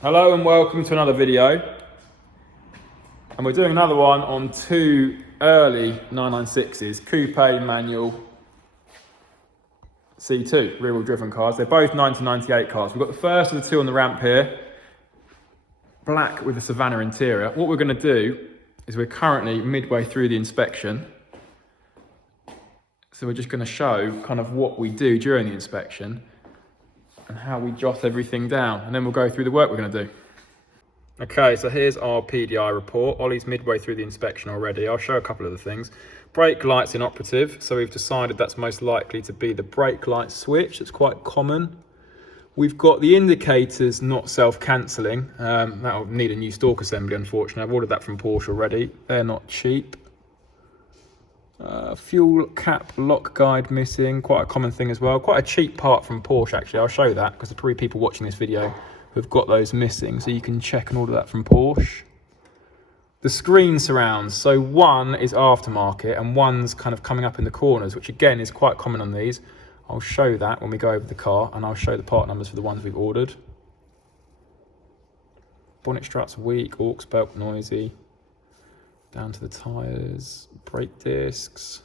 Hello and welcome to another video, and we're doing another one on two early 996s, coupe manual C2 rear wheel driven cars. They're both 1998 cars. We've got the first of the two on the ramp here, black with a Savannah interior. What we're going to do is we're currently midway through the inspection, so we're just going to show kind of what we do during the inspection and how we jot everything down, and then we'll go through the work we're going to do. Okay, so here's our PDI report. Ollie's midway through the inspection already. I'll show a couple of the things. Brake lights inoperative, so we've decided that's most likely to be the brake light switch. It's quite common. We've got the indicators not self-cancelling. That'll need a new stalk assembly, unfortunately. I've ordered that from Porsche already. They're not cheap. Fuel cap lock guide missing, quite a common thing as well. Quite a cheap part from Porsche, actually. I'll show that because there's probably people watching this video who've got those missing, so you can check and order that from Porsche. The screen surrounds, so one is aftermarket and one's kind of coming up in the corners, which again is quite common on these. I'll show that when we go over the car, and I'll show the part numbers for the ones we've ordered. Bonnet struts weak, aux belt noisy. Down to the tyres, brake discs.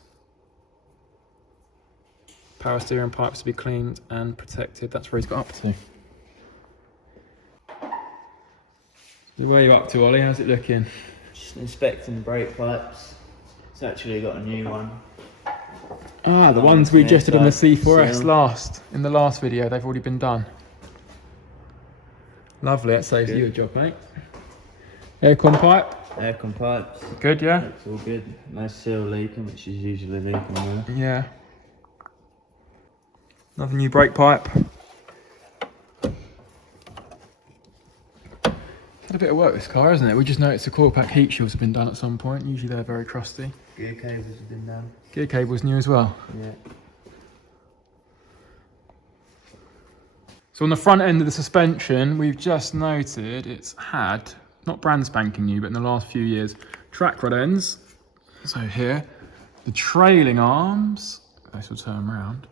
Power steering pipes to be cleaned and protected. That's where he's got up to. So where are you up to, Ollie? How's it looking? Just inspecting the brake pipes. It's actually got a new one. Ah, the ones we just did on the C4S in the last video, they've already been done. Lovely, that saves you a job, mate. Aircon pipe. Aircon pipes. Good, yeah? It's all good. No seal leaking, which is usually leaking there. Yeah. Another new brake pipe. Had a bit of work this car, hasn't it? We just noticed the coil pack heat shields have been done at some point. Usually they're very crusty. Gear cables have been done. Gear cable's new as well. Yeah. So on the front end of the suspension, we've just noted it's had, not brand spanking new, but in the last few years, track rod ends. So here, the trailing arms, this will turn around,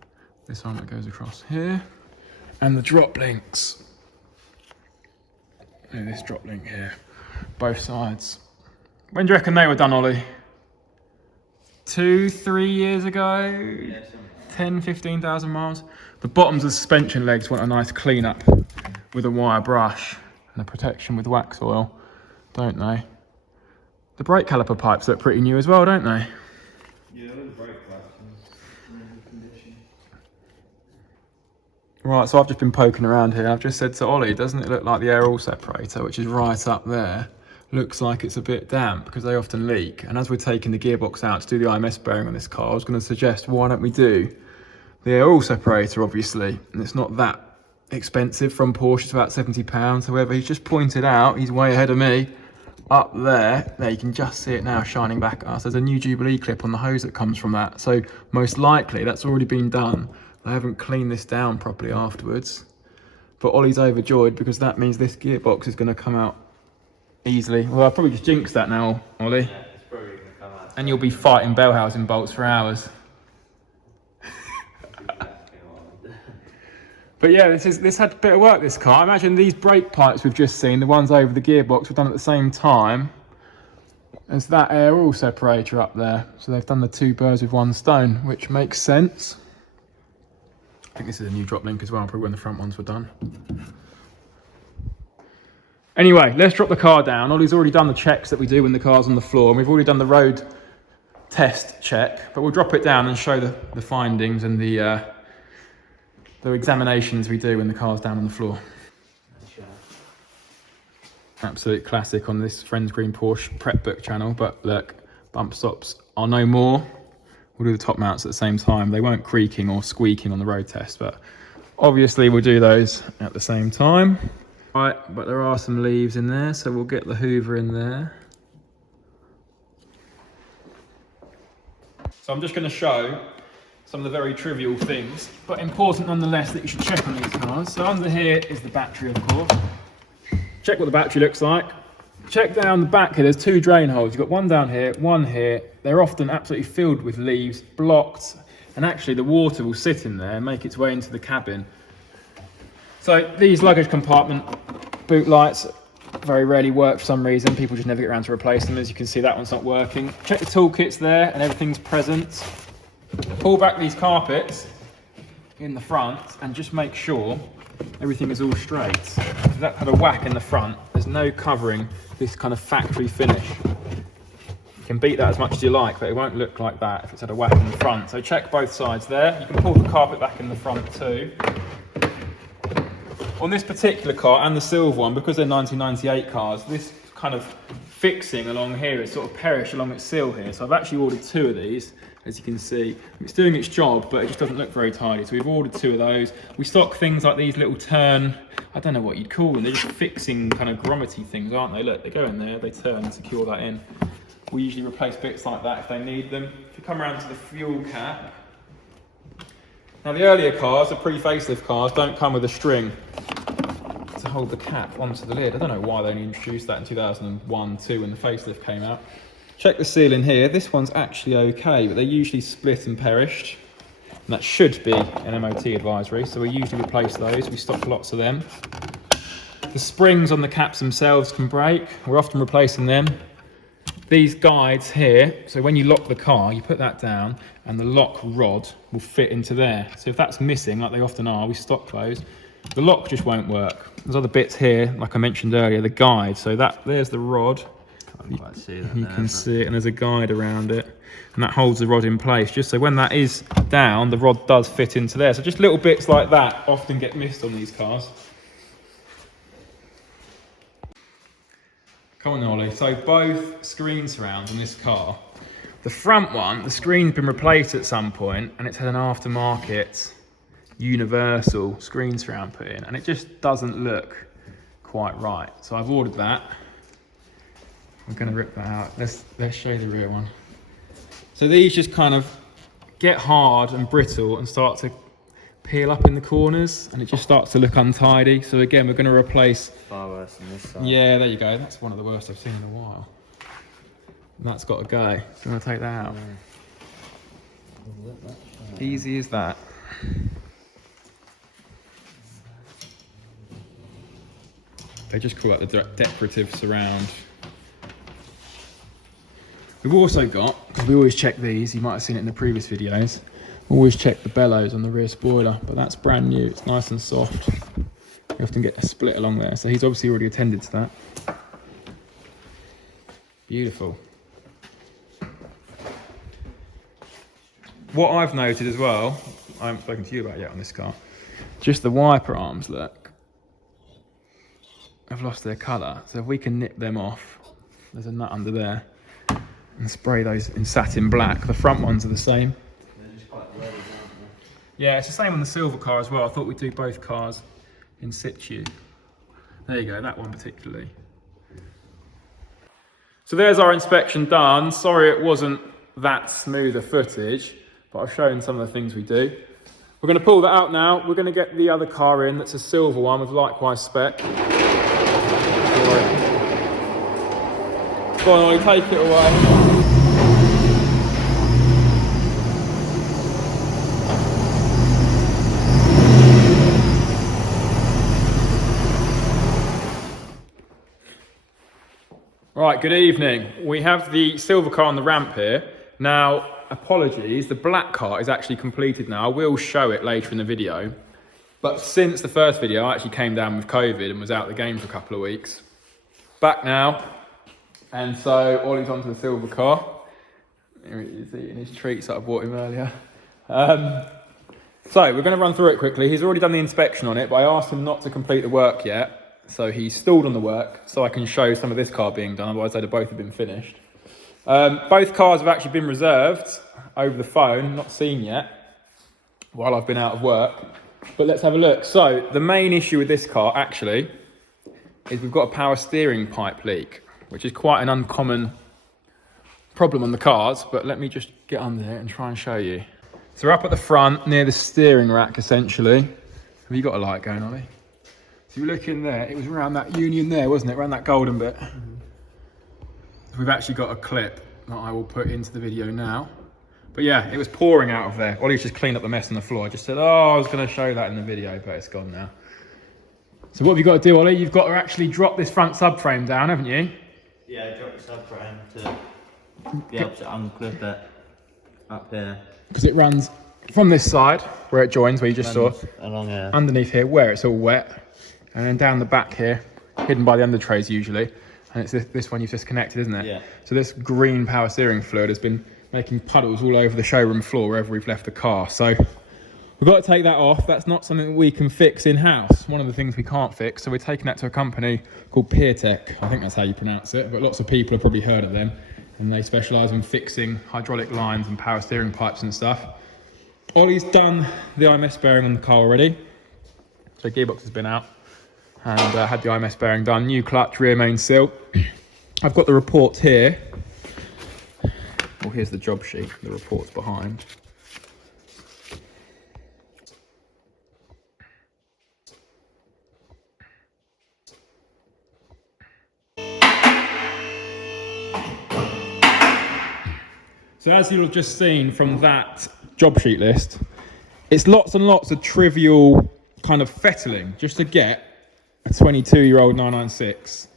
this arm that goes across here, and the drop links. And this drop link here, both sides. When do you reckon they were done, Ollie? 2-3 years ago? Yeah, 10-15,000 miles. The bottoms of the suspension legs want a nice clean up with a wire brush and a protection with wax oil, don't they? The brake caliper pipes look pretty new as well, don't they? Yeah, the brake pipes are in good condition. Right, so I've just been poking around here. I've just said to Ollie, doesn't it look like the air oil separator, which is right up there, looks like it's a bit damp because they often leak. And as we're taking the gearbox out to do the IMS bearing on this car, I was going to suggest, why don't we do the air oil separator, obviously, and it's not that expensive from Porsche, it's about £70. However, he's just pointed out, he's way ahead of me, up there, you can just see it now shining back at us. There's a new Jubilee clip on the hose that comes from that, so most likely that's already been done. I haven't cleaned this down properly afterwards, but Ollie's overjoyed because that means this gearbox is going to come out easily. Well, I'll probably just jinx that now, Ollie. Yeah, it's probably going to come out. And you'll be fighting bell housing bolts for hours. But yeah, this had a bit of work, this car. Imagine these brake pipes we've just seen, the ones over the gearbox, were done at the same time as that air oil separator up there. So they've done the two birds with one stone, which makes sense. I think this is a new drop link as well, probably when the front ones were done. Anyway, let's drop the car down. Ollie's already done the checks that we do when the car's on the floor, and we've already done the road test check, but we'll drop it down and show the findings and the examinations we do when the car's down on the floor. Sure. Absolute classic on this Friends Green Porsche prep book channel, but look, bump stops are no more. We'll do the top mounts at the same time. They weren't creaking or squeaking on the road test, but obviously we'll do those at the same time. Right, but there are some leaves in there, so we'll get the hoover in there. So I'm just going to show some of the very trivial things, but important nonetheless that you should check on these cars. So under here is the battery, of course. Check what the battery looks like. Check down the back here, there's two drain holes. You've got one down here, one here. They're often absolutely filled with leaves, blocked, and actually the water will sit in there and make its way into the cabin. So these luggage compartment boot lights very rarely work for some reason. People just never get around to replace them. As you can see, that one's not working. Check the toolkit's there and everything's present. Pull back these carpets in the front and just make sure everything is all straight. If that had a whack in the front, there's no covering this kind of factory finish. You can beat that as much as you like, but it won't look like that if it's had a whack in the front. So check both sides there. You can pull the carpet back in the front too. On this particular car and the silver one, because they're 1998 cars, this kind of fixing along here is sort of perished along its seal here. So I've actually ordered 2 of these, as you can see. It's doing its job, but it just doesn't look very tidy. So we've ordered 2 of those. We stock things like these little turn, I don't know what you'd call them. They're just fixing kind of grommetty things, aren't they? Look, they go in there, they turn and secure that in. We usually replace bits like that if they need them. If you come around to the fuel cap. Now the earlier cars, the pre-facelift cars, don't come with a string to hold the cap onto the lid. I don't know why they only introduced that in 2001-2 when the facelift came out. Check the seal in here. This one's actually okay, but they're usually split and perished. And that should be an MOT advisory, so we usually replace those. We stock lots of them. The springs on the caps themselves can break. We're often replacing them. These guides here, so when you lock the car, you put that down and the lock rod will fit into there. So if that's missing, like they often are, we stock those. The lock just won't work. There's other bits here, like I mentioned earlier, the guide. So there's the rod. Can't quite see that. You can see it, and there's a guide around it. And that holds the rod in place, just so when that is down, the rod does fit into there. So just little bits like that often get missed on these cars. Come on, Ollie. So both screen surrounds on this car. The front one, the screen's been replaced at some point, and it's had an aftermarket universal screen surround put in, and it just doesn't look quite right. So I've ordered that. I'm going to rip that out. Let's show you the rear one. So these just kind of get hard and brittle and start to peel up in the corners, and it just starts to look untidy. So again, we're going to replace. Far worse than this side. Yeah, there you go. That's one of the worst I've seen in a while. And that's got to go. Do you want to take that out? Yeah. Easy as that. They just call that the decorative surround. We've also got, because we always check these, you might have seen it in the previous videos, always check the bellows on the rear spoiler, but that's brand new, it's nice and soft. You often get a split along there, so he's obviously already attended to that. Beautiful. What I've noted as well, I haven't spoken to you about yet on this car, just the wiper arms, look, have lost their colour. So if we can nip them off, there's a nut under there, and spray those in satin black. The front ones are the same. They're just quite red, aren't they? Yeah, it's the same on the silver car as well. I thought we'd do both cars in situ. There you go, that one particularly. So there's our inspection done. Sorry it wasn't that smooth a footage, but I've shown some of the things we do. We're going to pull that out now. We're going to get the other car in, that's a silver one with likewise spec. Go on, Ollie, take it away. Right, good evening. We have the silver car on the ramp here. Now, apologies, the black car is actually completed now. I will show it later in the video. But since the first video, I actually came down with COVID and was out of the game for a couple of weeks. Back now. And so, Ollie's onto the silver car. He's eating his treats that I bought him earlier. So, we're going to run through it quickly. He's already done the inspection on it, but I asked him not to complete the work yet. So he's stalled on the work, so I can show some of this car being done, otherwise they'd have both have been finished. Both cars have actually been reserved over the phone, not seen yet, while I've been out of work. But let's have a look. So, the main issue with this car, actually, is we've got a power steering pipe leak, which is quite an uncommon problem on the cars, but let me just get under it and try and show you. So we're up at the front, near the steering rack, essentially. Have you got a light going, Ollie? So you look in there, it was around that union there, wasn't it? Around that golden bit. So we've actually got a clip that I will put into the video now. But yeah, it was pouring out of there. Ollie's just cleaned up the mess on the floor. I just said, oh, I was going to show that in the video, but it's gone now. So what have you got to do, Ollie? You've got to actually drop this front subframe down, haven't you? Yeah, drop the subframe to be able to unclip it up here. Because it runs from this side, where it joins, where you just saw, along here, underneath here, where it's all wet, and then down the back here, hidden by the under trays usually, and it's this one you've just connected, isn't it? Yeah. So this green power steering fluid has been making puddles all over the showroom floor wherever we've left the car. So we've got to take that off. That's not something that we can fix in-house. One of the things we can't fix, so we're taking that to a company called PeerTech. I think that's how you pronounce it, but lots of people have probably heard of them, and they specialise in fixing hydraulic lines and power steering pipes and stuff. Ollie's done the IMS bearing on the car already, so gearbox has been out, and had the IMS bearing done. New clutch, rear main seal. I've got the reports here. Well, here's the job sheet, the report's behind. So as you'll have just seen from that job sheet list, it's lots and lots of trivial kind of fettling just to get a 22-year-old 996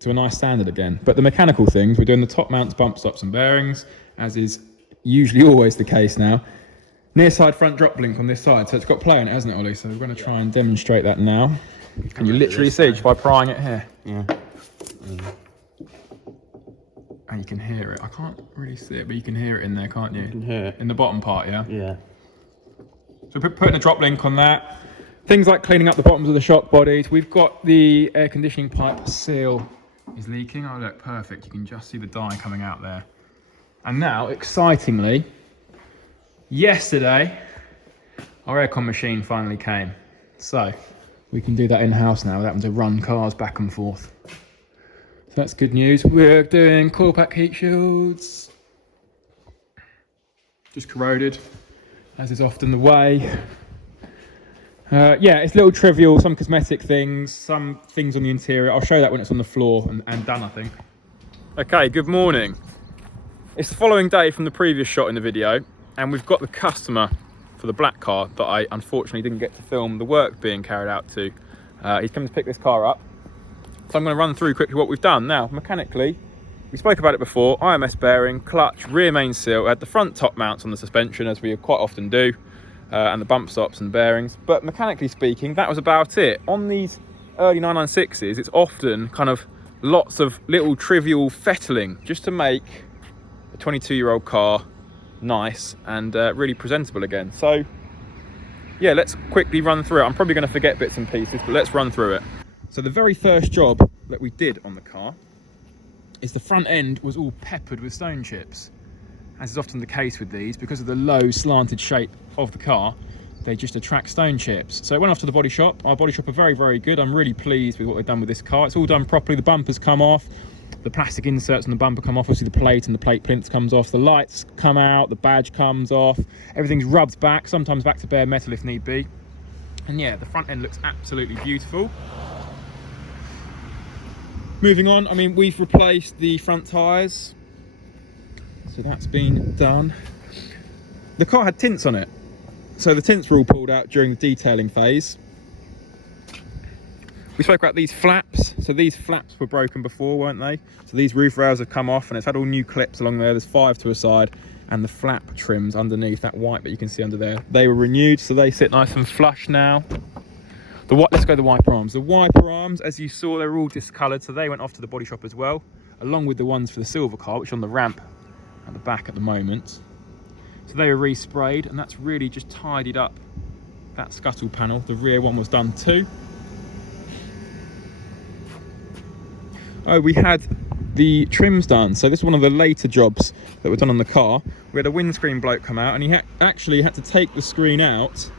to a nice standard again. But the mechanical things, we're doing the top mounts, bump stops and bearings, as is usually always the case now. Near side front drop link on this side, so it's got play on it, hasn't it, Ollie? So we're going to try and demonstrate that now. Can you literally see just by prying it here? Yeah. And you can hear it. I can't really see it, but you can hear it in there, can't you? You can hear it. In the bottom part, yeah? Yeah. So we're putting a drop link on that. Things like cleaning up the bottoms of the shock bodies. We've got the air conditioning pipe seal is leaking. Oh look, perfect. You can just see the dye coming out there. And now, excitingly, yesterday, our aircon machine finally came. So we can do that in-house now without having to run cars back and forth. So that's good news. We're doing coil pack heat shields. Just corroded, as is often the way. Yeah, it's little trivial, some cosmetic things, some things on the interior. I'll show that when it's on the floor and done, I think. Okay, good morning. It's the following day from the previous shot in the video, and we've got the customer for the black car that I unfortunately didn't get to film the work being carried out to. He's come to pick this car up. So I'm going to run through quickly what we've done. Now, mechanically, we spoke about it before, IMS bearing, clutch, rear main seal, had the front top mounts on the suspension, as we quite often do. And the bump stops and bearings, but mechanically speaking, that was about it. On these early 996s, it's often kind of lots of little trivial fettling just to make a 22-year-old car nice and really presentable again. So yeah, let's quickly run through it. I'm probably going to forget bits and pieces, but let's run through it. So the very first job that we did on the car is the front end was all peppered with stone chips. As is often the case with these, because of the low slanted shape of the car, they just attract stone chips. So it went off to the body shop. Our body shop are very, very good. I'm really pleased with what they've done with this car. It's all done properly. The bumpers come off, the plastic inserts on the bumper come off, obviously the plate and the plate plinth comes off, the lights come out, the badge comes off, everything's rubbed back, sometimes back to bare metal if need be. And yeah, the front end looks absolutely beautiful. Moving on, I mean, we've replaced the front tyres. So that's been done. The car had tints on it, so the tints were all pulled out during the detailing phase. We spoke about these flaps. So these flaps were broken before, weren't they? So these roof rails have come off and it's had all new clips along there. There's 5 to a side, and the flap trims underneath, that white that you can see under there, they were renewed, so they sit nice and flush now. Let's go to the wiper arms. The wiper arms, as you saw, they're all discoloured, so they went off to the body shop as well, along with the ones for the silver car, which are on the ramp at the back at the moment. So they were resprayed, and that's really just tidied up that scuttle panel. The rear one was done too. Oh, we had the trims done. So this is one of the later jobs that were done on the car. We had a windscreen bloke come out, and he actually had to take the screen out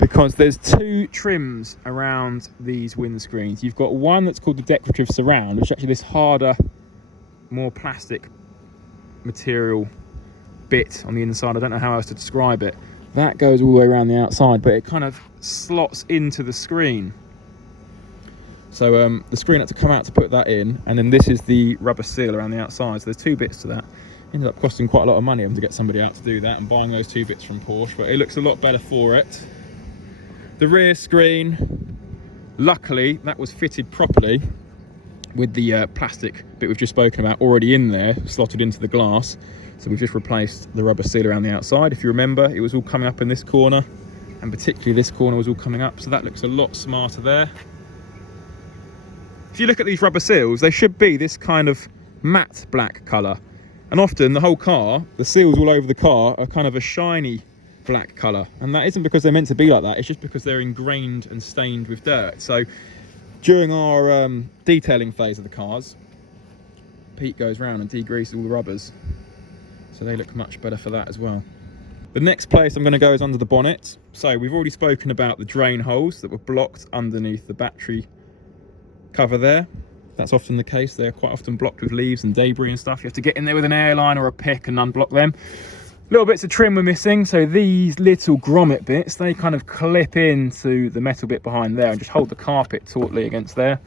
because there's 2 trims around these windscreens. You've got one that's called the decorative surround, which is actually this harder, more plastic material bit on the inside. I don't know how else to describe it. That goes all the way around the outside, but it kind of slots into the screen. So the screen had to come out to put that in, and then this is the rubber seal around the outside. So there's 2 bits to that. Ended up costing quite a lot of money having to get somebody out to do that and buying those 2 bits from Porsche, but it looks a lot better for it. The rear screen Luckily, that was fitted properly with the plastic bit we've just spoken about already in there, slotted into the glass. So we've just replaced the rubber seal around the outside. If you remember, it was all coming up in this corner, and particularly this corner was all coming up, so that looks a lot smarter there. If you look at these rubber seals, they should be this kind of matte black colour. And often the whole car, the seals all over the car are kind of a shiny black colour. And that isn't because they're meant to be like that, it's just because they're ingrained and stained with dirt. So during our detailing phase of the cars, Pete goes round and degreases all the rubbers. So they look much better for that as well. The next place I'm going to go is under the bonnet. So we've already spoken about the drain holes that were blocked underneath the battery cover there. That's often the case. They're quite often blocked with leaves and debris and stuff. You have to get in there with an airline or a pick and unblock them. Little bits of trim were missing, so these little grommet bits, they kind of clip into the metal bit behind there and just hold the carpet tautly against there.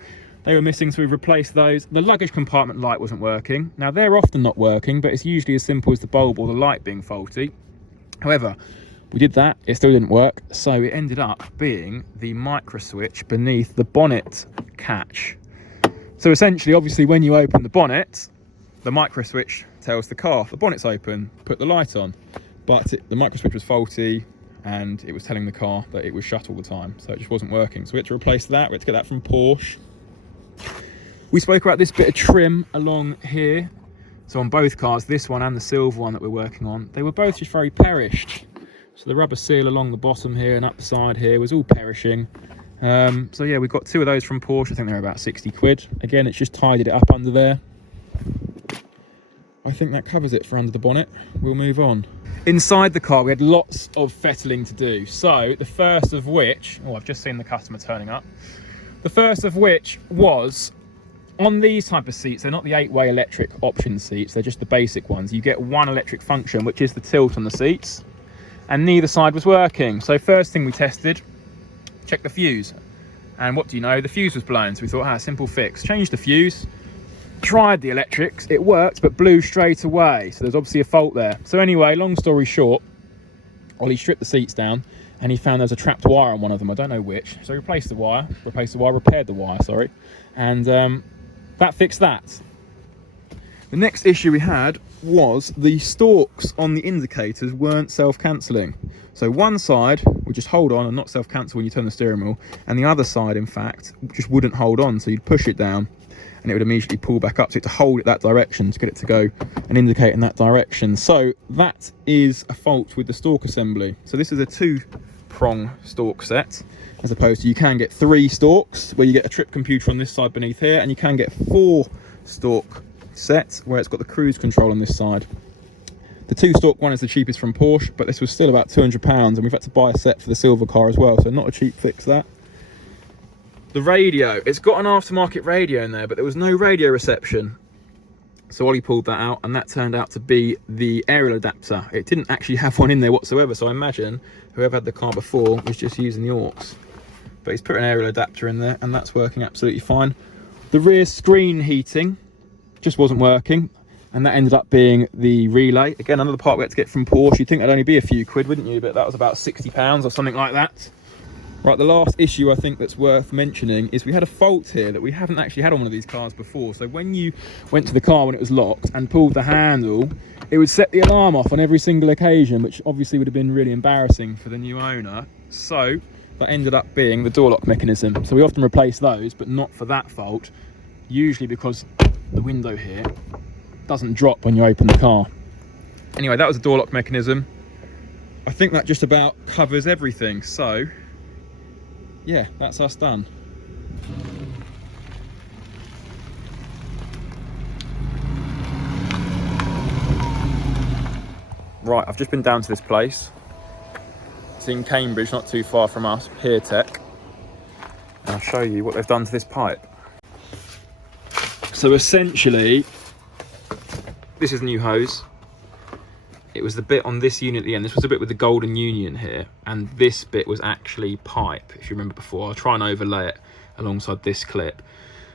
They were missing, so we've replaced those. The luggage compartment light wasn't working. Now they're often not working, but it's usually as simple as the bulb or the light being faulty. However, we did that, it still didn't work, so it ended up being the micro switch beneath the bonnet catch. So essentially, obviously, when you open the bonnet, the micro switch tells the car the bonnet's open, put the light on. But the micro switch was faulty and it was telling the car that it was shut all the time, so it just wasn't working. So we had to replace that. We had to get that from Porsche. We spoke about this bit of trim along here. So on both cars, this one and the silver one that we're working on, they were both just very perished. So the rubber seal along the bottom here and up the side here was all perishing. So yeah, we got two of those from Porsche. I think they're about 60 quid. Again, it's just tidied it up under there. I think that covers it for under the bonnet. We'll move on. Inside the car, we had lots of fettling to do. So the first of which, oh, I've just seen the customer turning up. The first of which was on these type of seats. They're not the 8-way electric option seats. They're just the basic ones. You get one electric function, which is the tilt on the seats, and neither side was working. So first thing we tested, check the fuse, and what do you know, the fuse was blown. So we thought, simple fix. Changed the fuse, tried the electrics, it worked, but blew straight away. So there's obviously a fault there. So anyway, long story short, Ollie stripped the seats down and he found there's a trapped wire on one of them. I don't know which. So he repaired the wire, sorry. And that fixed that. The next issue we had was the stalks on the indicators weren't self-cancelling. So one side would just hold on and not self-cancel when you turn the steering wheel, and the other side, in fact, just wouldn't hold on. So you'd push it down and it would immediately pull back up, so to hold it that direction, to get it to go and indicate in that direction. So that is a fault with the stalk assembly. So this is a 2-prong stalk set, as opposed to, you can get 3 stalks where you get a trip computer on this side beneath here, and you can get 4 stalk set where it's got the cruise control on this side. The 2-stalk one is the cheapest from Porsche, but this was still about £200, and we've had to buy a set for the silver car as well, so not a cheap fix that. The radio, it's got an aftermarket radio in there, but there was no radio reception. So Ollie pulled that out, and that turned out to be the aerial adapter. It didn't actually have one in there whatsoever, so I imagine whoever had the car before was just using the aux. But he's put an aerial adapter in there, and that's working absolutely fine. The rear screen heating just wasn't working, and that ended up being the relay. Again, another part we had to get from Porsche. You'd think that'd only be a few quid, wouldn't you? But that was about £60 or something like that. Right, the last issue I think that's worth mentioning is we had a fault here that we haven't actually had on one of these cars before. So when you went to the car when it was locked and pulled the handle, it would set the alarm off on every single occasion, which obviously would have been really embarrassing for the new owner. So that ended up being the door lock mechanism. So we often replace those, but not for that fault, usually because the window here doesn't drop when you open the car. Anyway, that was the door lock mechanism. I think that just about covers everything. So yeah, that's us done. Right, I've just been down to this place. It's in Cambridge, not too far from us, Pier Tech. And I'll show you what they've done to this pipe. So essentially, this is the new hose. It was the bit on this unit at the end. This was a bit with the golden union here, and this bit was actually pipe, if you remember before. I'll try and overlay it alongside this clip.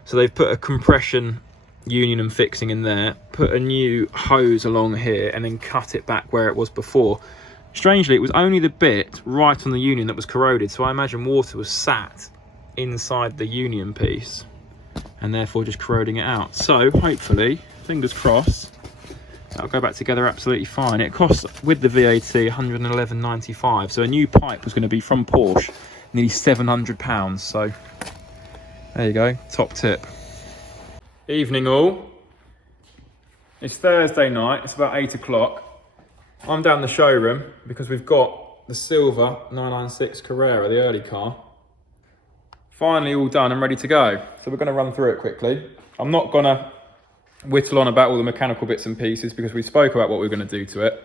So they've put a compression union and fixing in there, put a new hose along here, and then cut it back where it was before. Strangely, it was only the bit right on the union that was corroded, so I imagine water was sat inside the union piece and therefore just corroding it out. So hopefully, fingers crossed, that'll go back together absolutely fine. It costs, with the VAT, £111.95. So a new pipe was going to be from Porsche, nearly £700. So there you go, top tip. Evening all. It's Thursday night, it's about 8 o'clock. I'm down the showroom because we've got the silver 996 Carrera, the early car. Finally all done and ready to go. So we're going to run through it quickly. I'm not going to whittle on about all the mechanical bits and pieces because we spoke about what we're going to do to it.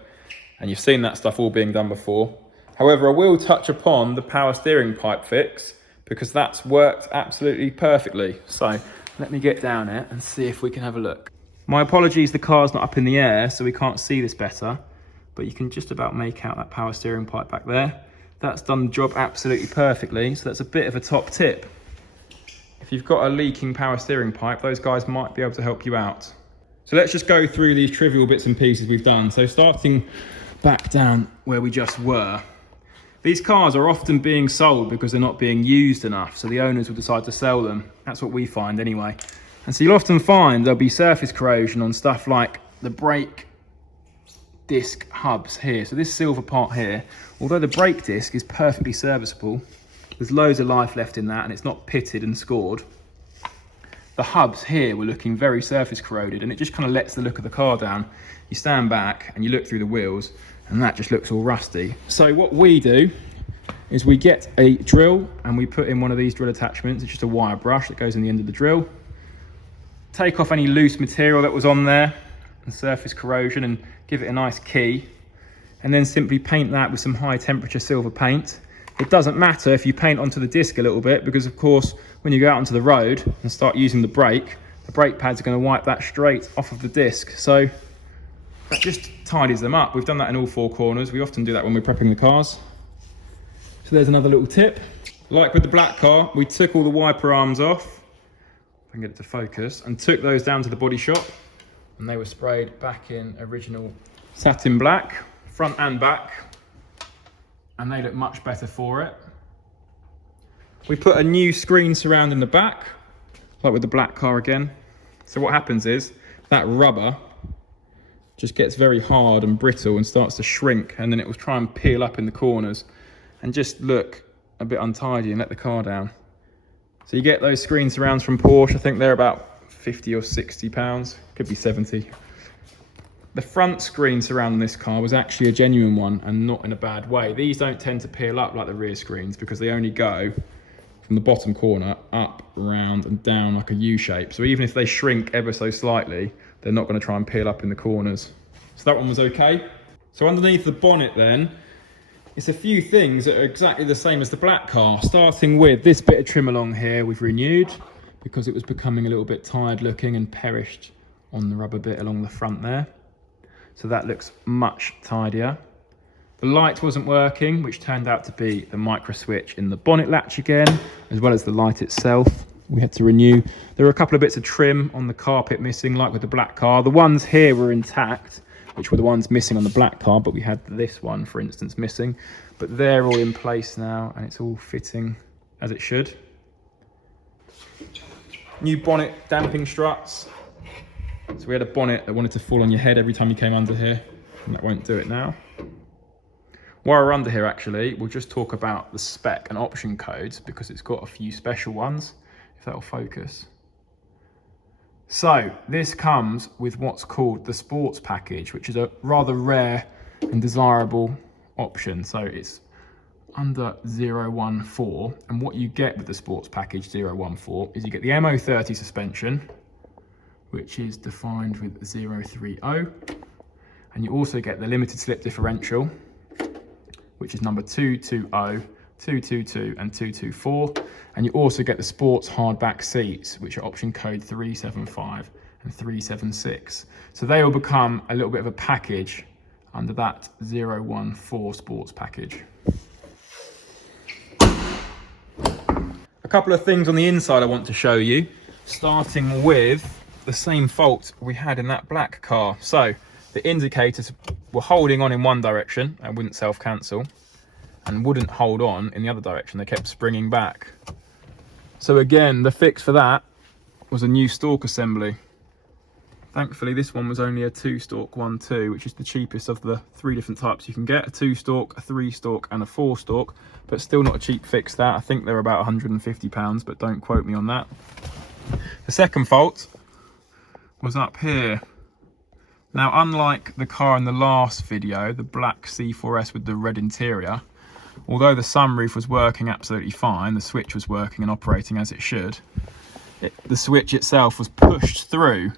And you've seen that stuff all being done before. However, I will touch upon the power steering pipe fix because that's worked absolutely perfectly. So let me get down it and see if we can have a look. My apologies, the car's not up in the air, so we can't see this better, but you can just about make out that power steering pipe back there. That's done the job absolutely perfectly, so that's a bit of a top tip. If you've got a leaking power steering pipe, those guys might be able to help you out. So let's just go through these trivial bits and pieces we've done. So starting back down where we just were. These cars are often being sold because they're not being used enough, so the owners will decide to sell them. That's what we find anyway. And so you'll often find there'll be surface corrosion on stuff like the brake disc hubs here. So this silver part here, although the brake disc is perfectly serviceable, there's loads of life left in that and it's not pitted and scored. The hubs here were looking very surface corroded and it just kind of lets the look of the car down. You stand back and you look through the wheels and that just looks all rusty. So what we do is we get a drill and we put in one of these drill attachments. It's just a wire brush that goes in the end of the drill. Take off any loose material that was on there and surface corrosion and give it a nice key, and then simply paint that with some high temperature silver paint. It doesn't matter if you paint onto the disc a little bit because of course when you go out onto the road and start using the brake pads are going to wipe that straight off of the disc, so that just tidies them up. We've done that in all four corners. We often do that when we're prepping the cars. So there's another little tip. Like with the black car, we took all the wiper arms off, I can get it to focus, and took those down to the body shop and they were sprayed back in original satin black, front and back, and they look much better for it. We put a new screen surround in the back, like with the black car again. So what happens is that rubber just gets very hard and brittle and starts to shrink, and then it will try and peel up in the corners and just look a bit untidy and let the car down. So you get those screen surrounds from Porsche. I think they're about 50 or 60 pounds, could be 70. The front screen surround on this car was actually a genuine one and not in a bad way. These don't tend to peel up like the rear screens because they only go from the bottom corner up, round and down like a U shape. So even if they shrink ever so slightly, they're not going to try and peel up in the corners. So that one was okay. So underneath the bonnet then, it's a few things that are exactly the same as the black car, starting with this bit of trim along here we've renewed because it was becoming a little bit tired looking and perished on the rubber bit along the front there. So that looks much tidier. The light wasn't working, which turned out to be the micro switch in the bonnet latch again, as well as the light itself. We had to renew. There were a couple of bits of trim on the carpet missing, like with the black car. The ones here were intact, which were the ones missing on the black car, but we had this one, for instance, missing. But they're all in place now, and it's all fitting as it should. New bonnet damping struts. So we had a bonnet that wanted to fall on your head every time you came under here, and that won't do it now. While we're under here, actually, we'll just talk about the spec and option codes because it's got a few special ones, if that'll focus. So this comes with what's called the sports package, which is a rather rare and desirable option. So it's under 014, and what you get with the sports package 014 is you get the MO30 suspension, which is defined with 030, and you also get the limited slip differential, which is number 220, 222 and 224, and you also get the sports hardback seats, which are option code 375 and 376. So they will become a little bit of a package under that 014 sports package. A couple of things on the inside I want to show you, starting with the same fault we had in that black car. So the indicators were holding on in one direction and wouldn't self-cancel, and wouldn't hold on in the other direction. They kept springing back. So again, the fix for that was a new stalk assembly. Thankfully, this one was only a 2-stalk 1-2, which is the cheapest of the 3 different types you can get: a 2-stalk, a 3-stalk, and a 4-stalk. But still not a cheap fix. That, I think they're about £150, but don't quote me on that. The second fault was up here. Now, unlike the car in the last video, the black C4S with the red interior, although the sunroof was working absolutely fine, the switch was working and operating as it should, the switch itself was pushed through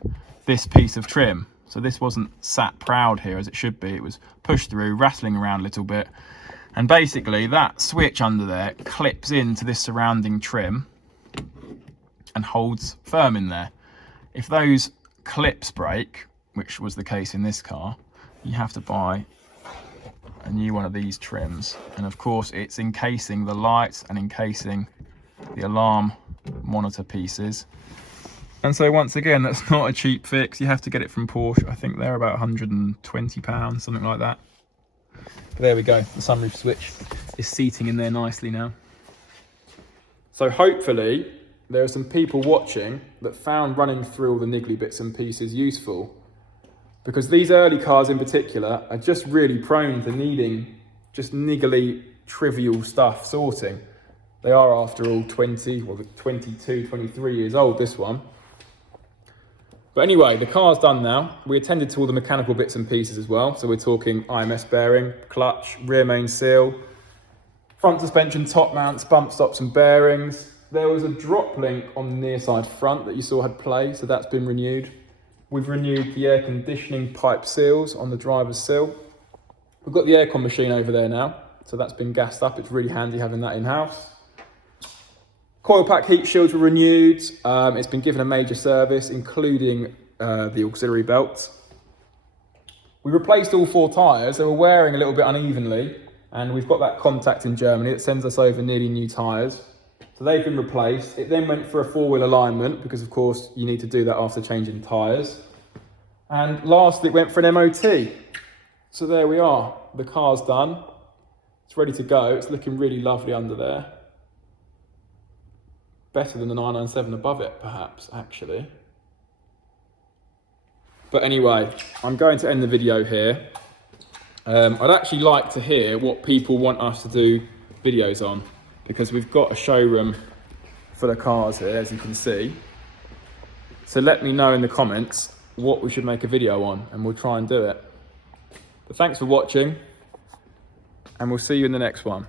this piece of trim. So this wasn't sat proud here as it should be. It was pushed through, rattling around a little bit. And basically that switch under there clips into this surrounding trim and holds firm in there. If those clips break, which was the case in this car, you have to buy a new one of these trims. And of course it's encasing the lights and encasing the alarm monitor pieces. And so once again, that's not a cheap fix. You have to get it from Porsche. I think they're about £120, something like that. But there we go, the sunroof switch is seating in there nicely now. So hopefully there are some people watching that found running through all the niggly bits and pieces useful, because these early cars in particular are just really prone to needing just niggly, trivial stuff sorting. They are, after all, 22, 23 years old, this one. But anyway, the car's done now. We attended to all the mechanical bits and pieces as well. So we're talking IMS bearing, clutch, rear main seal, front suspension, top mounts, bump stops and bearings. There was a drop link on the near side front that you saw had play, so that's been renewed. We've renewed the air conditioning pipe seals on the driver's sill. We've got the aircon machine over there now, so that's been gassed up. It's really handy having that in-house. Coil pack heat shields were renewed. It's been given a major service, including the auxiliary belts. We replaced all 4 tyres. They were wearing a little bit unevenly, and we've got that contact in Germany that sends us over nearly new tyres. So they've been replaced. It then went for a 4-wheel alignment, because of course you need to do that after changing tyres. And lastly, it went for an MOT. So there we are. The car's done. It's ready to go. It's looking really lovely under there. Better than the 997 above it, perhaps, actually. But anyway, I'm going to end the video here. I'd actually like to hear what people want us to do videos on, because we've got a showroom full of cars here, as you can see. So let me know in the comments what we should make a video on, and we'll try and do it. But thanks for watching, and we'll see you in the next one.